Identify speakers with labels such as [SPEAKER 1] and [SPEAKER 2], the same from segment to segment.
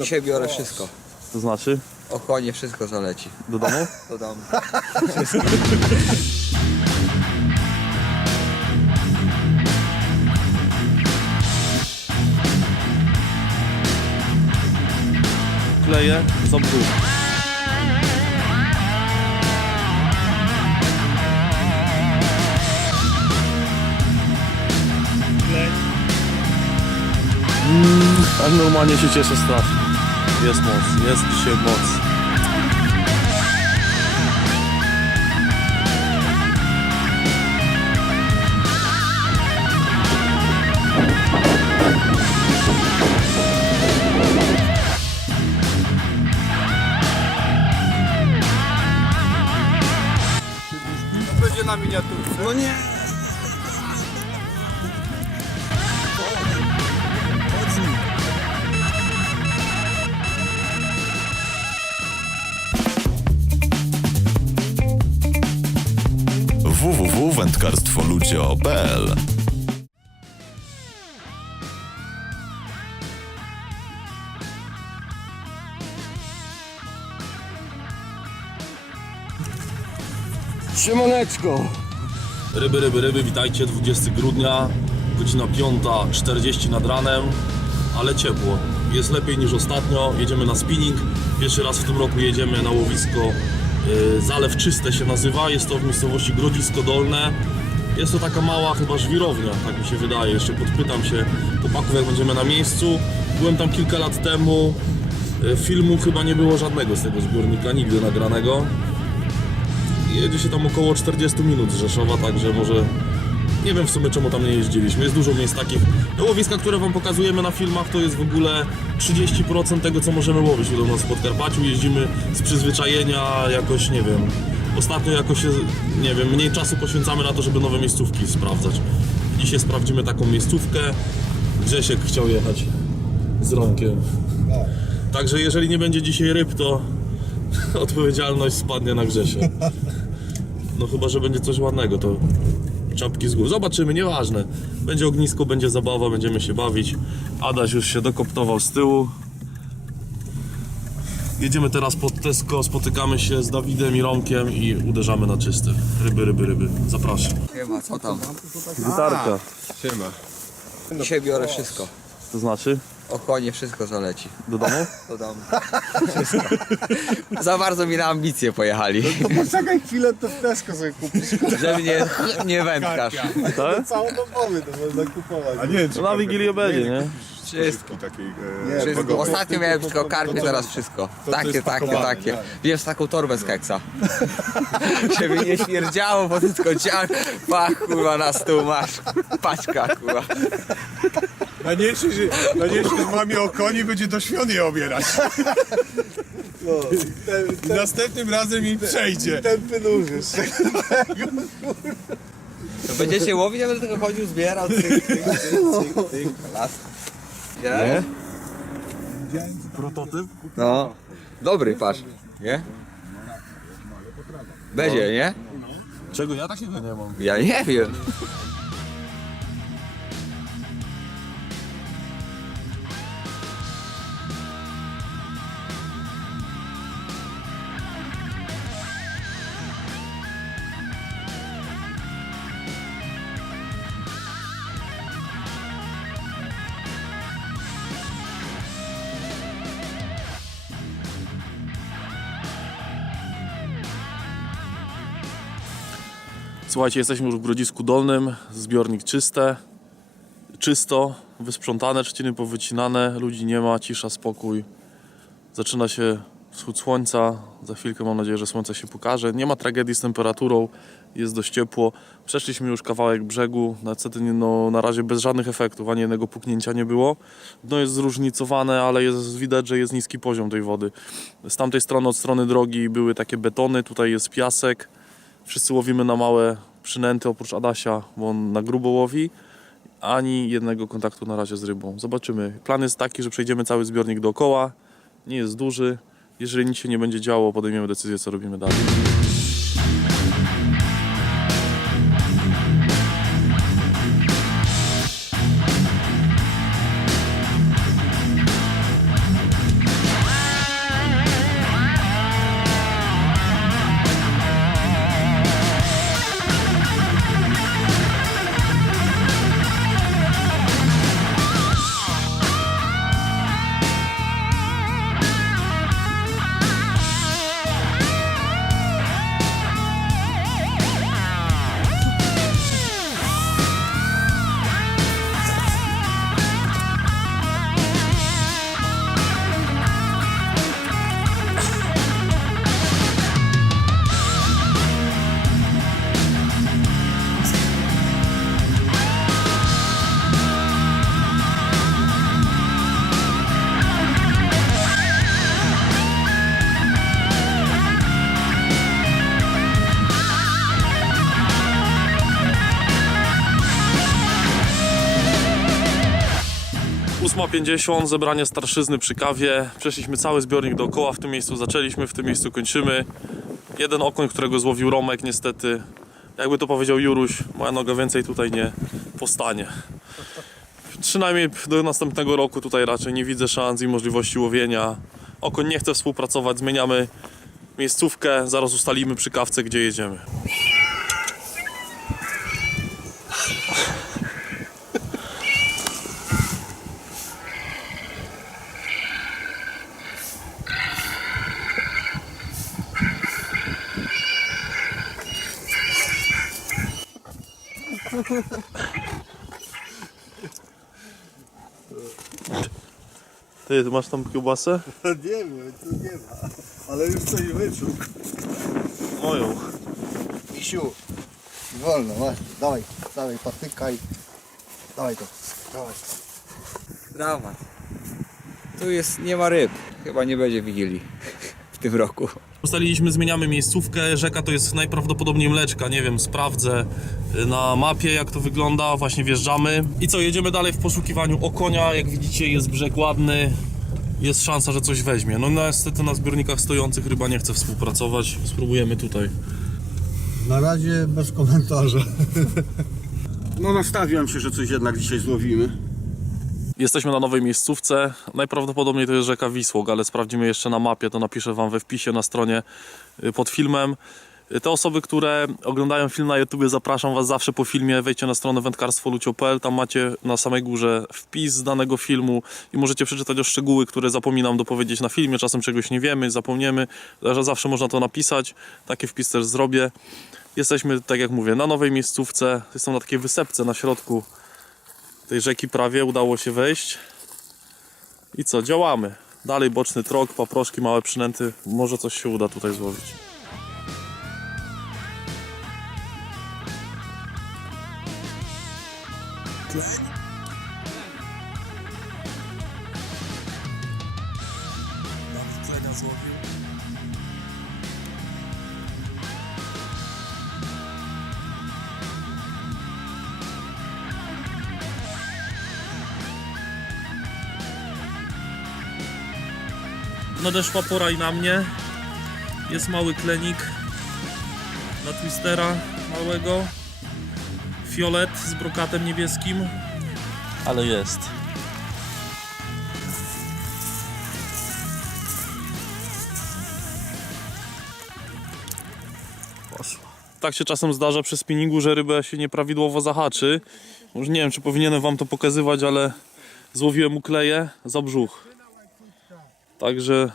[SPEAKER 1] Dzisiaj biorę wszystko.
[SPEAKER 2] To znaczy?
[SPEAKER 1] O konie wszystko zaleci.
[SPEAKER 2] Do domu?
[SPEAKER 1] Do domu.
[SPEAKER 2] Kleję, co tu? Mm, tak normalnie się cieszę strasznie. Jest moc, jest dzisiaj moc.
[SPEAKER 3] Na miniaturce.
[SPEAKER 1] No nie!
[SPEAKER 4] www.wędkarstwoludzio.pl
[SPEAKER 1] Szymoneczko!
[SPEAKER 2] Ryby, ryby, ryby, witajcie, 20 grudnia, godzina 5.40 nad ranem, ale ciepło. Jest lepiej niż ostatnio, jedziemy na spinning. Pierwszy raz w tym roku jedziemy na łowisko y, Zalew Czyste się nazywa, jest to w miejscowości Grodzisko Dolne. Jest to taka mała chyba żwirownia, tak mi się wydaje. Jeszcze podpytam się chłopaków jak będziemy na miejscu. Byłem tam kilka lat temu, Y, filmu chyba nie było żadnego z tego zbiornika, nigdy nagranego. Jedzie się tam około 40 minut z Rzeszowa, także może nie wiem w sumie czemu tam nie jeździliśmy. Jest dużo miejsc takich. Te łowiska, które wam pokazujemy na filmach, to jest w ogóle 30% tego, co możemy łowić u nas w Podkarpaciu. Jeździmy z przyzwyczajenia, jakoś nie wiem. Ostatnio jakoś, nie wiem, mniej czasu poświęcamy na to, żeby nowe miejscówki sprawdzać. Dzisiaj sprawdzimy taką miejscówkę. Grzesiek chciał jechać z Romkiem. Także jeżeli nie będzie dzisiaj ryb, to odpowiedzialność spadnie na Grzesia. No chyba, że będzie coś ładnego, to czapki z góry. Zobaczymy, nieważne. Będzie ognisko, będzie zabawa, będziemy się bawić. Adaś już się dokoptował z tyłu. Jedziemy teraz pod Tesco, spotykamy się z Dawidem i Romkiem i uderzamy na czyste. Ryby, ryby, ryby. Zapraszam.
[SPEAKER 1] Nie ma, co tam?
[SPEAKER 2] Gitarka.
[SPEAKER 3] Siema.
[SPEAKER 1] Dzisiaj biorę wszystko.
[SPEAKER 2] To znaczy?
[SPEAKER 1] O konie wszystko zaleci.
[SPEAKER 2] Do domu?
[SPEAKER 1] Do domu. Za bardzo mi na ambicje pojechali.
[SPEAKER 3] Poczekaj chwilę, to w Tesco sobie kupisz.
[SPEAKER 1] Że mnie nie wędkarz.
[SPEAKER 2] Tak?
[SPEAKER 3] Całodobowy to można kupować. A nie,
[SPEAKER 2] No na Wigilię będzie, nie?
[SPEAKER 1] Wszystko.
[SPEAKER 3] takiej
[SPEAKER 1] Wszystko. Ostatnio miałem tylko karpie, teraz wszystko. Takie, takie, takie. Wiem z taką torbę z keksa. Żeby nie śmierdziało, bo ty tylko dział. Pach, kurwa, na stół masz. Paćka, kurwa.
[SPEAKER 3] Najmniejszy, że, najmniejszy z mamie o koni będzie do świąt je obierać. I Następnym razem im przejdzie. Ten pynużysz.
[SPEAKER 1] To Będziecie łowić, ja będę tylko chodził, zbierał. Cyk, cyk, cyk, cyk, cyk. Las. Nie?
[SPEAKER 2] Prototyp?
[SPEAKER 1] No. Dobry, patrz. Nie? Będzie, nie?
[SPEAKER 2] Czego ja takiego nie mam?
[SPEAKER 1] Ja nie wiem.
[SPEAKER 2] Słuchajcie, jesteśmy już w Grodzisku Dolnym, zbiornik czyste, czysto, wysprzątane, trzciny powycinane, ludzi nie ma, cisza, spokój. Zaczyna się wschód słońca, za chwilkę mam nadzieję, że słońce się pokaże. Nie ma tragedii z temperaturą, jest dość ciepło. Przeszliśmy już kawałek brzegu, niestety nie- no, na razie bez żadnych efektów, ani jednego puknięcia nie było. Dno jest zróżnicowane, ale jest, widać, że jest niski poziom tej wody. Z tamtej strony, od strony drogi były takie betony, tutaj jest piasek. Wszyscy łowimy na małe przynęty, oprócz Adasia, bo on na grubo łowi. Ani jednego kontaktu na razie z rybą. Zobaczymy. Plan jest taki, że przejdziemy cały zbiornik dookoła. Nie jest duży. Jeżeli nic się nie będzie działo, podejmiemy decyzję, co robimy dalej. 8.50, zebranie starszyzny przy kawie. Przeszliśmy cały zbiornik dookoła, w tym miejscu zaczęliśmy, w tym miejscu kończymy. Jeden okoń, którego złowił Romek niestety. Jakby to powiedział Juruś, moja noga więcej tutaj nie postanie. Przynajmniej do następnego roku tutaj raczej nie widzę szans i możliwości łowienia. Okoń nie chce współpracować, zmieniamy miejscówkę, zaraz ustalimy przy kawce, gdzie jedziemy. Ty, ty masz tam kiełbasę?
[SPEAKER 3] Nie wiem, tu nie ma. Ale już coś wyczuł.
[SPEAKER 2] Moją.
[SPEAKER 4] Misiu, wolno, masz, dawaj, dawaj, patykaj. Dawaj to, dawaj.
[SPEAKER 1] Dramat. Tu jest, nie ma ryb. Chyba nie będzie wigilii w tym roku.
[SPEAKER 2] Ustaliliśmy, zmieniamy miejscówkę. Rzeka to jest najprawdopodobniej mleczka. Nie wiem, sprawdzę y, na mapie, jak to wygląda. Właśnie wjeżdżamy. I co, jedziemy dalej w poszukiwaniu okonia. Jak widzicie, jest brzeg ładny. Jest szansa, że coś weźmie. No niestety na zbiornikach stojących ryba nie chce współpracować. Spróbujemy tutaj.
[SPEAKER 3] Na razie bez komentarza.
[SPEAKER 5] No nastawiam się, że coś jednak dzisiaj złowimy.
[SPEAKER 2] Jesteśmy na nowej miejscówce. Najprawdopodobniej to jest rzeka Wisłok, ale sprawdzimy jeszcze na mapie. To napiszę Wam we wpisie na stronie y, pod filmem. Y, Te osoby, które oglądają film na YouTube, zapraszam Was zawsze po filmie. Wejdźcie na stronę wędkarstwolucio.pl. Tam macie na samej górze wpis z danego filmu i możecie przeczytać o szczegóły, które zapominam dopowiedzieć na filmie. Czasem czegoś nie wiemy, zapomniemy, że zawsze można to napisać. Taki wpis też zrobię. Jesteśmy, tak jak mówię, na nowej miejscówce. Jestem na takiej wysepce na środku tej rzeki prawie udało się wejść. I co, działamy. Dalej boczny trok, paproszki, małe przynęty. Może coś się uda tutaj złowić. Nadeszła pora i na mnie. Jest mały klenik na twistera małego. Fiolet z brokatem niebieskim. Ale jest. Poszło. Tak się czasem zdarza przy spinningu, że ryba się nieprawidłowo zahaczy. Może nie wiem, czy powinienem wam to pokazywać, ale złowiłem ukleję za brzuch. Także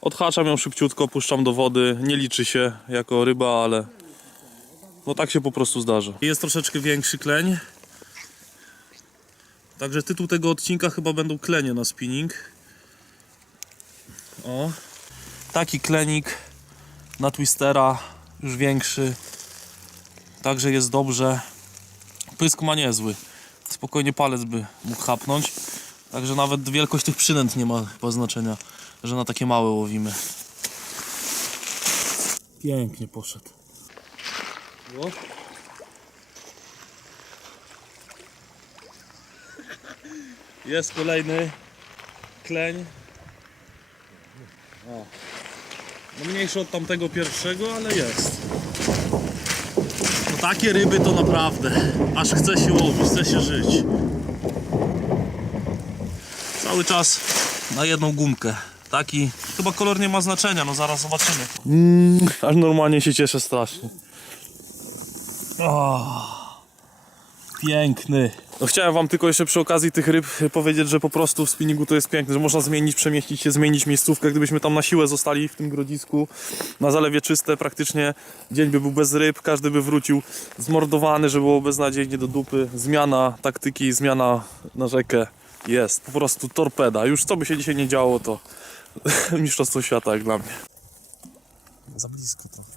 [SPEAKER 2] odhaczam ją szybciutko, puszczam do wody. Nie liczy się jako ryba, ale no tak się po prostu zdarza. Jest troszeczkę większy kleń. Także tytuł tego odcinka chyba będą klenie na spinning. O. Taki klenik na twistera, już większy. Także jest dobrze. Pysk ma niezły. Spokojnie palec by mógł chapnąć. Także nawet wielkość tych przynęt nie ma chyba znaczenia, że na takie małe łowimy. Pięknie poszedł. O. Jest kolejny kleń. O. No mniejszy od tamtego pierwszego, ale jest. No takie ryby to naprawdę. Aż chce się łowić, chce się żyć. Cały czas na jedną gumkę. Taki. Chyba kolor nie ma znaczenia, no zaraz zobaczymy. Mm, aż normalnie się cieszę strasznie. O, piękny. No chciałem wam tylko jeszcze przy okazji tych ryb powiedzieć, że po prostu w spinningu to jest piękne, że można zmienić, przemieścić się, zmienić miejscówkę. Gdybyśmy tam na siłę zostali w tym grodzisku, na zalewie czyste, praktycznie dzień by był bez ryb, każdy by wrócił zmordowany, że było beznadziejnie do dupy. Zmiana taktyki, zmiana na rzekę jest. Po prostu torpeda. Już co by się dzisiaj nie działo, to mistrzostwo świata jak dla mnie. Za blisko trochę.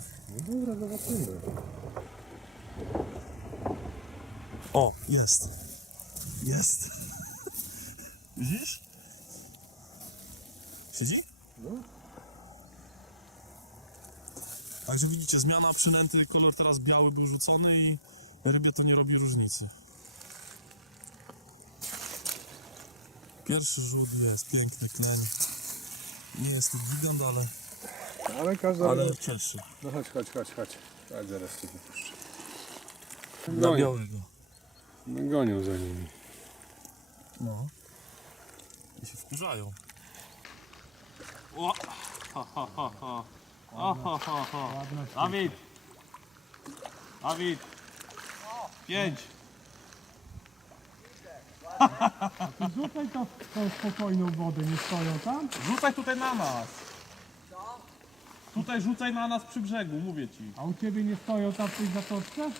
[SPEAKER 2] O, jest. Jest. Widzisz? Siedzi? Także widzicie, zmiana przynęty, kolor teraz biały był rzucony i rybie to nie robi różnicy. Pierwszy rzut jest, piękny kleń. Nie jest to gigant, ale,
[SPEAKER 3] Ale każda...
[SPEAKER 2] ale cieszy.
[SPEAKER 3] No chodź, chodź, chodź, chodź. Chodź, zaraz cię wypuszczę.
[SPEAKER 2] Dla
[SPEAKER 3] Gonią,
[SPEAKER 2] białego.
[SPEAKER 3] no, gonią za nimi.
[SPEAKER 2] No. I się wkurzają. O! Ha, ha, ha, ha. O, ha, ha, ha. Dawid! Dawid! Pięć!
[SPEAKER 6] Rzucaj to w tą spokojną wodę, nie stoją tam.
[SPEAKER 2] Rzucaj tutaj na nas! Tutaj rzucaj na nas przy brzegu, mówię ci.
[SPEAKER 6] A u ciebie nie stoją tam w tej zatoczce?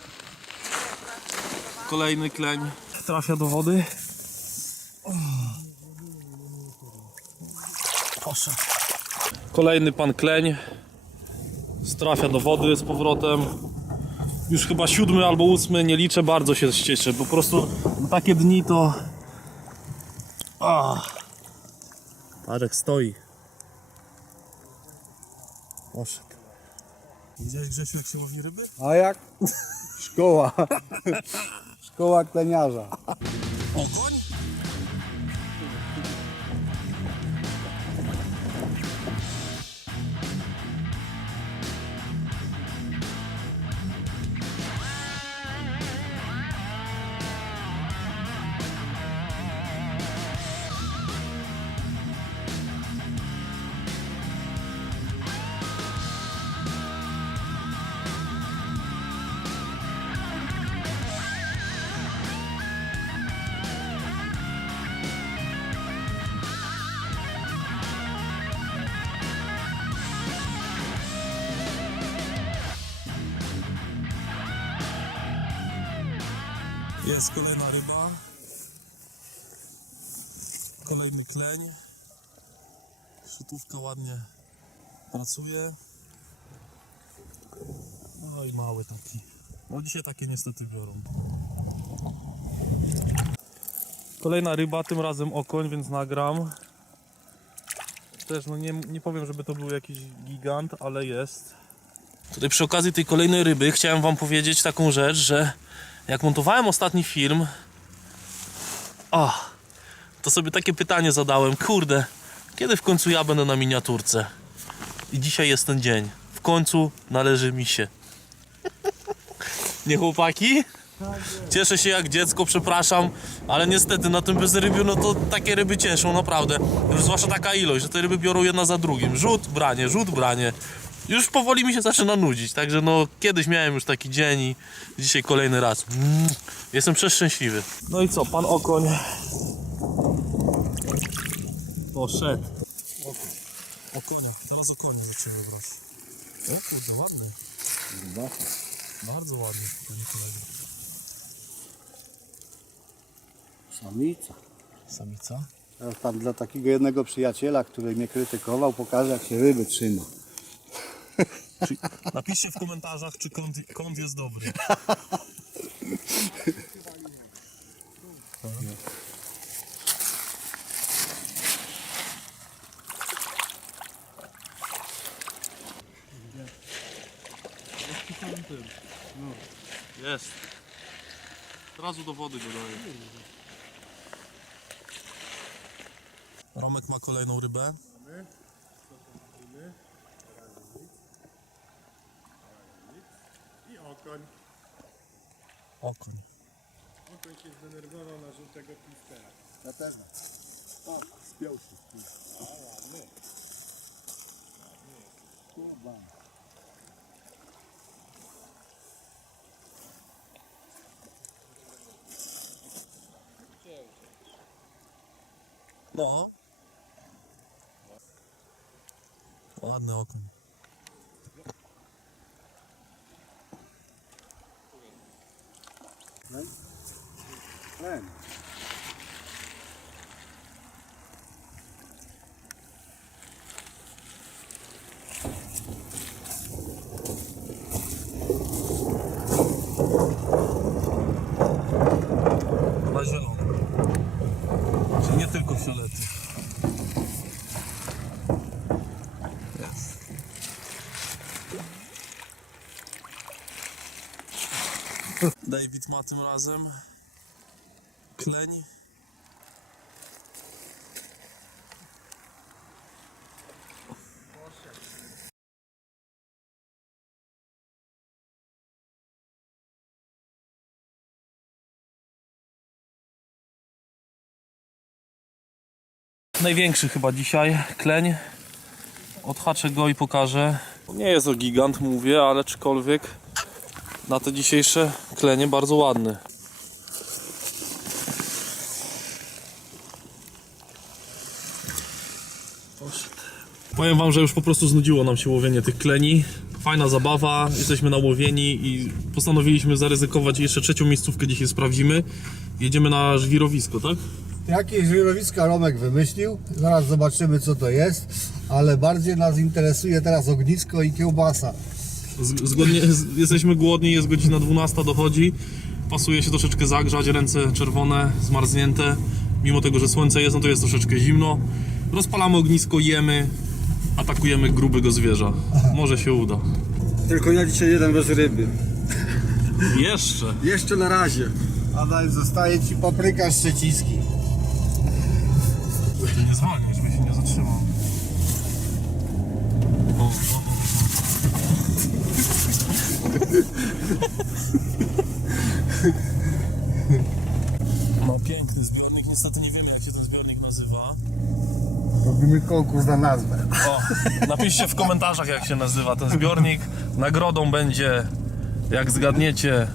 [SPEAKER 2] Kolejny kleń trafia do wody. Poszedł. Kolejny pan kleń strafia do wody z powrotem. Już chyba siódmy albo ósmy, nie liczę, bardzo się cieszę. Po prostu na takie dni to... Ah. Parek stoi. Poszedł. Widziałeś Grzesiu jak się łowi ryby?
[SPEAKER 4] A jak? Szkoła. Szkoła kleniarza.
[SPEAKER 2] Ogoń? Jest kolejna ryba. Kolejny kleń. Szutówka ładnie pracuje. No i mały taki. No dzisiaj takie niestety biorą. Kolejna ryba, tym razem okoń, więc nagram. Też no nie, nie powiem, żeby to był jakiś gigant, ale jest. Tutaj przy okazji tej kolejnej ryby chciałem wam powiedzieć taką rzecz, że jak montowałem ostatni film, o, to sobie takie pytanie zadałem, kurde, kiedy w końcu ja będę na miniaturce? I dzisiaj jest ten dzień. W końcu należy mi się. Nie chłopaki? Cieszę się jak dziecko, przepraszam, ale niestety na tym bezrybiu, no to takie ryby cieszą, naprawdę. Zwłaszcza taka ilość, że te ryby biorą jedna za drugim. Rzut, branie, rzut, branie. Już powoli mi się zaczyna nudzić, także no kiedyś miałem już taki dzień i dzisiaj kolejny raz. Mm, jestem przeszczęśliwy. No i co, pan Okoń poszedł. Okonia, teraz okonia zaczynamy brać. O kurde, ładny. Bardzo ładny. panie kolego.
[SPEAKER 4] Samica.
[SPEAKER 2] Samica.
[SPEAKER 4] Teraz tam dla takiego jednego przyjaciela, który mnie krytykował, pokażę jak się ryby trzyma.
[SPEAKER 2] Napiszcie w komentarzach, czy kąt, kąt jest dobry. Jest. Od razu do wody go daję. Romek ma kolejną rybę.
[SPEAKER 3] Okoń.
[SPEAKER 2] Okoń.
[SPEAKER 3] Okoń się zdenerwował na żółtego pistera.
[SPEAKER 4] Ja też.
[SPEAKER 3] Spiął się.
[SPEAKER 2] No. Ładny okoń. David ma tym razem kleń. Największy chyba dzisiaj kleń. Odhaczę go i pokażę. Nie jest to gigant, mówię, ale czykolwiek na te dzisiejsze klenie bardzo ładny. Powiem wam, że już po prostu znudziło nam się łowienie tych kleni. Fajna zabawa, jesteśmy nałowieni i postanowiliśmy zaryzykować jeszcze trzecią miejscówkę dzisiaj sprawdzimy. Jedziemy na żwirowisko, tak?
[SPEAKER 4] Jakieś żwirowiska Romek wymyślił, zaraz zobaczymy co to jest, ale bardziej nas interesuje teraz ognisko i kiełbasa.
[SPEAKER 2] Z- Zgodnie, z, jesteśmy głodni, jest godzina 12, dochodzi. Pasuje się troszeczkę zagrzać, ręce czerwone, zmarznięte. Mimo tego, że słońce jest, no to jest troszeczkę zimno. Rozpalamy ognisko, jemy, atakujemy grubego zwierza. Może się uda.
[SPEAKER 5] Tylko ja dzisiaj jeden bez ryby.
[SPEAKER 2] Jeszcze.
[SPEAKER 5] Jeszcze na razie.
[SPEAKER 4] Adaś, zostaje ci papryka szczeciński.
[SPEAKER 2] Ty nie zwalnij, żeby się nie zatrzymał. O, o, o. No piękny zbiornik, niestety nie wiemy jak się ten zbiornik nazywa.
[SPEAKER 4] Robimy konkurs na nazwę.
[SPEAKER 2] O, napiszcie w komentarzach jak się nazywa ten zbiornik. Nagrodą będzie, jak zgadniecie,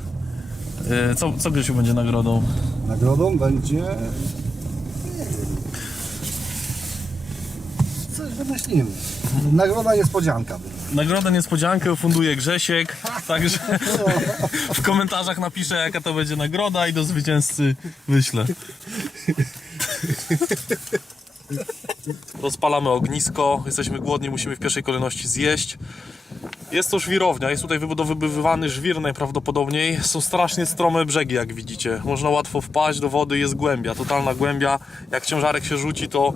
[SPEAKER 2] yy, co, co Grzesiu będzie nagrodą?
[SPEAKER 4] Nagrodą będzie... Coś wymyślimy. Nagroda niespodzianka.
[SPEAKER 2] Nagrodę niespodziankę funduje Grzesiek, także w komentarzach napiszę jaka to będzie nagroda i do zwycięzcy wyślę. Rozpalamy ognisko, jesteśmy głodni, musimy w pierwszej kolejności zjeść. Jest to żwirownia, jest tutaj wybudowywany żwir najprawdopodobniej. Są strasznie strome brzegi, jak widzicie. Można łatwo wpaść do wody, jest głębia, totalna głębia. Jak ciężarek się rzuci, to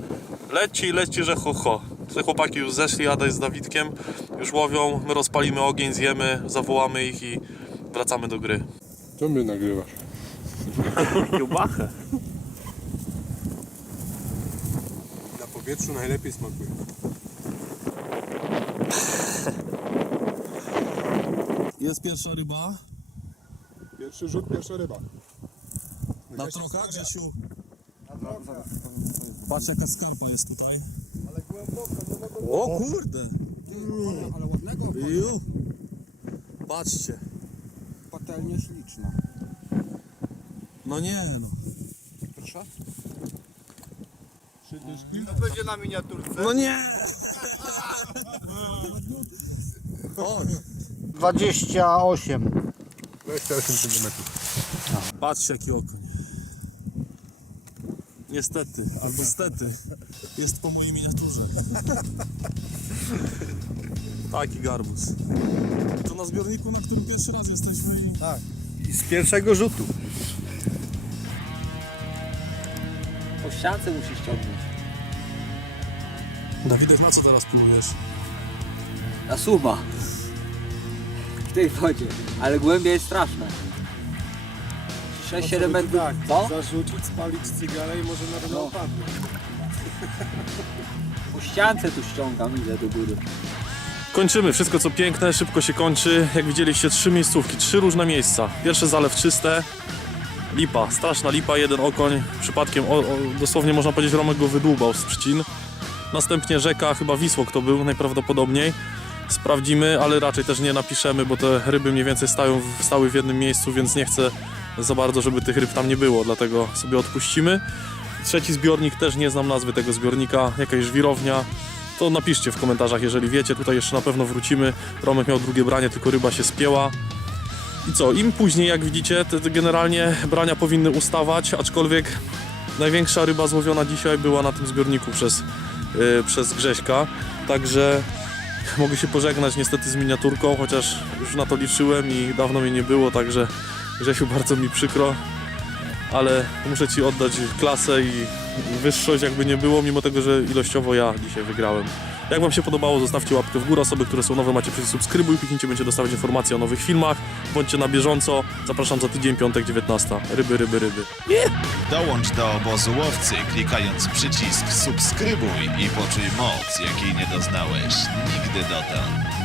[SPEAKER 2] leci, leci, że ho, ho. Te chłopaki już zeszli, Adaś z Dawidkiem, już łowią, my rozpalimy ogień, zjemy, zawołamy ich i wracamy do gry.
[SPEAKER 3] Co mnie nagrywasz?
[SPEAKER 2] Kiełbachę.
[SPEAKER 3] Na powietrzu najlepiej smakuje.
[SPEAKER 2] Jest pierwsza ryba.
[SPEAKER 3] Pierwszy rzut, pierwsza ryba.
[SPEAKER 2] Na trochę, Grzesiu. Patrz jaka skarpa jest tutaj. O kurde!
[SPEAKER 5] Ale ładnego
[SPEAKER 2] Ju. Patrzcie.
[SPEAKER 5] patelnia śliczna.
[SPEAKER 2] No nie no.
[SPEAKER 5] Proszę?
[SPEAKER 4] To będzie na miniaturce.
[SPEAKER 2] No nie! Chodź.
[SPEAKER 4] 28.
[SPEAKER 3] 28 cm.
[SPEAKER 2] Patrzcie jaki okoń. Niestety, albo stety, jest po mojej miniaturze. Taki garbus. To na zbiorniku, na którym pierwszy raz jesteśmy i...
[SPEAKER 4] Tak. I z pierwszego rzutu.
[SPEAKER 1] Po ściance musi ściągnąć.
[SPEAKER 2] Dawidek, na co teraz pilnujesz?
[SPEAKER 1] Na suba. W tej wodzie. Ale głębia jest straszna. 6-7 metrów.
[SPEAKER 3] Tak,
[SPEAKER 1] Co?
[SPEAKER 3] zarzucić, spalić cygarę i może nawet
[SPEAKER 1] No.
[SPEAKER 3] opadnie.
[SPEAKER 1] Po ściance tu ściągam, idę do góry.
[SPEAKER 2] Kończymy, wszystko co piękne, szybko się kończy. Jak widzieliście, trzy miejscówki, trzy różne miejsca. Pierwszy zalew czyste, lipa, straszna lipa, jeden okoń. Przypadkiem, o, o, dosłownie można powiedzieć, Romek go wydłubał z trzcin. Następnie rzeka, chyba Wisłok to był najprawdopodobniej. Sprawdzimy, ale raczej też nie napiszemy, bo te ryby mniej więcej stają, stały w jednym miejscu, więc nie chcę za bardzo, żeby tych ryb tam nie było, dlatego sobie odpuścimy. Trzeci zbiornik, też nie znam nazwy tego zbiornika, jakaś żwirownia. To napiszcie w komentarzach, jeżeli wiecie. Tutaj jeszcze na pewno wrócimy. Romek miał drugie branie, tylko ryba się spięła. I co, im później, jak widzicie, te, te generalnie brania powinny ustawać, aczkolwiek największa ryba złowiona dzisiaj była na tym zbiorniku przez, przez Grześka. Także mogę się pożegnać niestety z miniaturką, chociaż już na to liczyłem i dawno mnie nie było, także Grzesiu bardzo mi przykro, ale muszę Ci oddać klasę i wyższość jakby nie było, mimo tego, że ilościowo ja dzisiaj wygrałem. Jak Wam się podobało, zostawcie łapkę w górę. Osoby, które są nowe, macie przycisk subskrybuj, kliknijcie, będzie dostawać informacje o nowych filmach. Bądźcie na bieżąco. Zapraszam za tydzień, piątek, 19. Ryby, ryby, ryby.
[SPEAKER 7] Dołącz do obozu łowcy klikając przycisk subskrybuj i poczuj moc, jakiej nie doznałeś nigdy dotąd.